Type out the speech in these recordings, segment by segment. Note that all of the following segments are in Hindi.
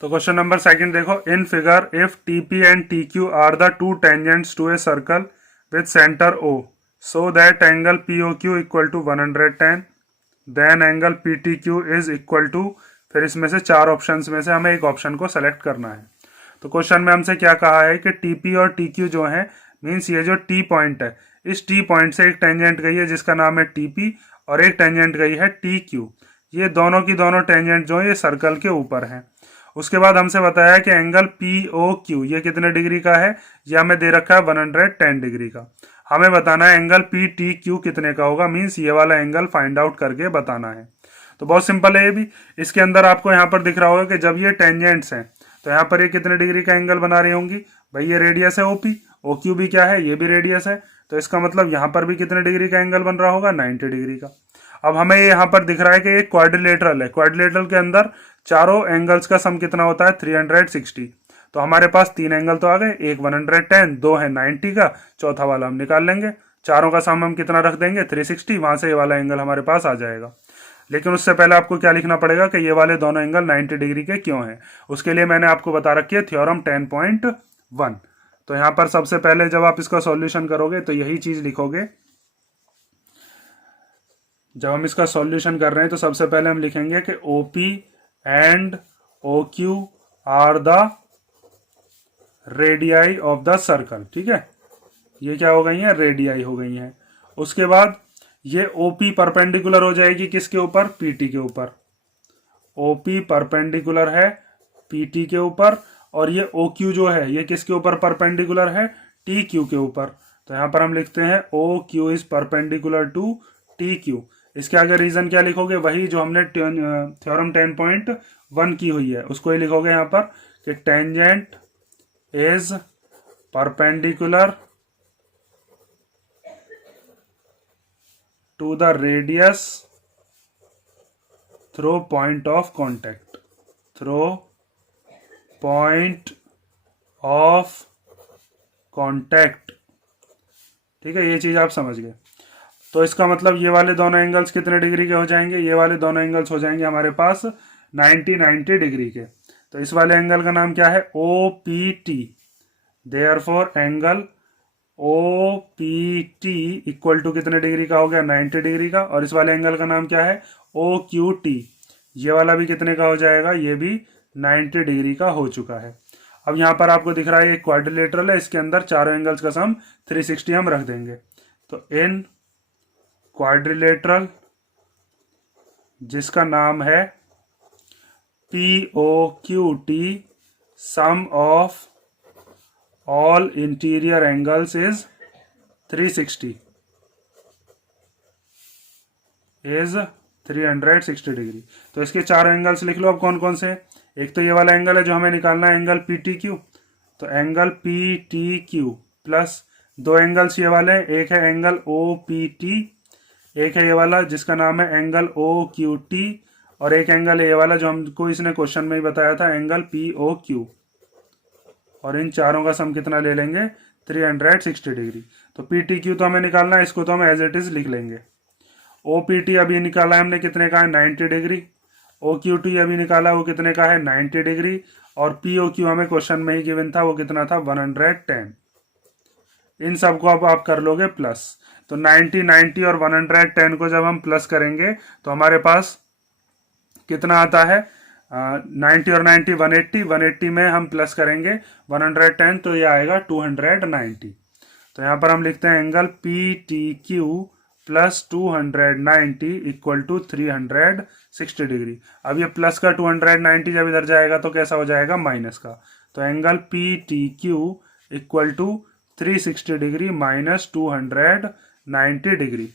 तो क्वेश्चन नंबर सेकंड देखो, in figure if TP and TQ are the two tangents to a circle with centre O, so that angle POQ equal to 110, then angle PTQ is equal to, फिर इसमें से चार ऑप्शंस में से हमें एक ऑप्शन को सेलेक्ट करना है। तो क्वेश्चन में हमसे क्या कहा है कि टीपी और टीक्यू जो है, मीन्स ये जो टी पॉइंट है, इस टी पॉइंट से एक टेंजेंट गई है जिसका नाम है टीपी और एक टेंजेंट गई है टी क्यू। ये दोनों की दोनों टेंजेंट जो है ये सर्कल के ऊपर है। उसके बाद हमसे बताया कि एंगल पी ओ क्यू ये कितने डिग्री का है, ये हमें दे रखा है 110 डिग्री का। हमें बताना है एंगल पी टी क्यू कितने का होगा, मीन्स ये वाला एंगल फाइंड आउट करके बताना है। तो बहुत सिंपल है ये भी। इसके अंदर आपको यहाँ पर दिख रहा होगा कि जब ये टेंजेंट्स हैं तो यहाँ पर ये कितने डिग्री का एंगल बना रही होंगी, भाई ये रेडियस है ओपी, ओ क्यू भी क्या है, ये भी रेडियस है। तो इसका मतलब यहाँ पर भी कितने डिग्री का एंगल बन रहा होगा, 90 डिग्री का। अब हमें यहाँ पर दिख रहा है कि एक क्वाड्रिलेटरल है, क्वाड्रिलेटरल के अंदर चारों एंगल्स का सम कितना होता है, 360। तो हमारे पास तीन एंगल तो आ गए, एक 110, दो है 90 का, चौथा वाला हम निकाल लेंगे। चारों का सम हम कितना रख देंगे, 360, वहां से ये वाला एंगल हमारे पास आ जाएगा। लेकिन उससे पहले आपको क्या लिखना पड़ेगा कि ये वाले दोनों एंगल 90 डिग्री के क्यों हैं। उसके लिए मैंने आपको बता रखी है थ्योरम 10.1। तो यहाँ पर सबसे पहले जब आप इसका सॉल्यूशन करोगे तो यही चीज लिखोगे। जब हम इसका सॉल्यूशन कर रहे हैं तो सबसे पहले हम लिखेंगे कि OP and OQ are the radii of the circle. ठीक है, ये क्या हो गई है, रेडियाई हो गई है। उसके बाद ये OP परपेंडिकुलर हो जाएगी किसके ऊपर, PT के ऊपर। OP परपेंडिकुलर है PT के ऊपर, और ये OQ जो है ये किसके ऊपर परपेंडिकुलर है, TQ के ऊपर। तो यहां पर हम लिखते हैं OQ is perpendicular to TQ। इसके आगे रीजन क्या लिखोगे, वही जो हमने थ्योरम 10.1 की हुई है उसको ही लिखोगे यहां पर कि tangent is perpendicular to the radius through point of contact, through point of contact. ठीक है, ये चीज आप समझ गए। तो इसका मतलब ये वाले दोनों एंगल्स कितने डिग्री के हो जाएंगे, ये वाले दोनों एंगल्स हो जाएंगे हमारे पास 90 डिग्री के। तो इस वाले एंगल का नाम क्या है, OPT। Therefore angle OPT equal to कितने डिग्री का हो गया, 90 डिग्री का। और इस वाले एंगल का नाम क्या है, OQT। ये वाला भी कितने का हो जाएगा, ये भी 90 डिग्री का हो चुका है। अब यहाँ पर आपको दिख रहा है एक क्वाड्रिलेटरल है, इसके अंदर चारों एंगल्स का सम 360 हम रख देंगे। तो इन क्वाड्रिलेटरल जिसका नाम है POQT, sum of all interior angles is 360 degree. तो इसके चार एंगल्स लिख लो अब कौन कौन से। एक तो ये वाला एंगल है जो हमें निकालना है, एंगल PTQ। तो एंगल PTQ प्लस दो एंगल्स ये वाले हैं, एक है एंगल OPT, एक है ये वाला जिसका नाम है एंगल OQT, और एक एंगल ये वाला जो हमको इसने क्वेश्चन में ही बताया था, एंगल POQ। और इन चारों का सम कितना ले लेंगे, 360 डिग्री। तो PTQ तो हमें निकालना है, इसको तो हम एज इट इज लिख लेंगे। OPT अभी निकाला है हमने, कितने का है, 90 डिग्री। OQT अभी निकाला वो कितने का है, 90 डिग्री। और POQ हमें क्वेश्चन में ही गिवन था, वो कितना था, 110। इन सबको अब आप कर लोगे प्लस। तो 90, 90 और 110 को जब हम प्लस करेंगे तो हमारे पास कितना आता है, 90 और 90 180, 180 में हम प्लस करेंगे 110 तो ये आएगा 290। तो यहाँ पर हम लिखते हैं angle PTQ plus 290 equal to 360 degree. अब ये प्लस का 290 जब इधर जाएगा तो कैसा हो जाएगा, माइनस का। तो angle PTQ equal to 360 degree minus 290 degree.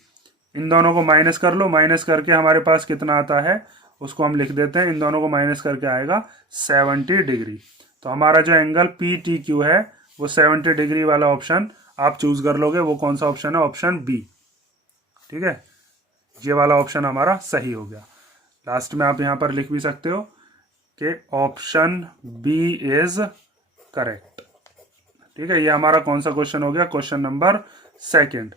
इन दोनों को माइनस कर लो, माइनस करके हमारे पास कितना आता है उसको हम लिख देते हैं, इन दोनों को माइनस करके आएगा 70 डिग्री। तो हमारा जो एंगल PTQ है वो 70 डिग्री वाला ऑप्शन आप चूज कर लोगे। वो कौन सा ऑप्शन है, ऑप्शन B। ठीक है, ये वाला ऑप्शन हमारा सही हो गया। लास्ट में आप यहां पर लिख भी सकते हो कि ऑप्शन B इज करेक्ट। ठीक है, ये हमारा कौन सा क्वेश्चन हो गया, क्वेश्चन नंबर सेकंड।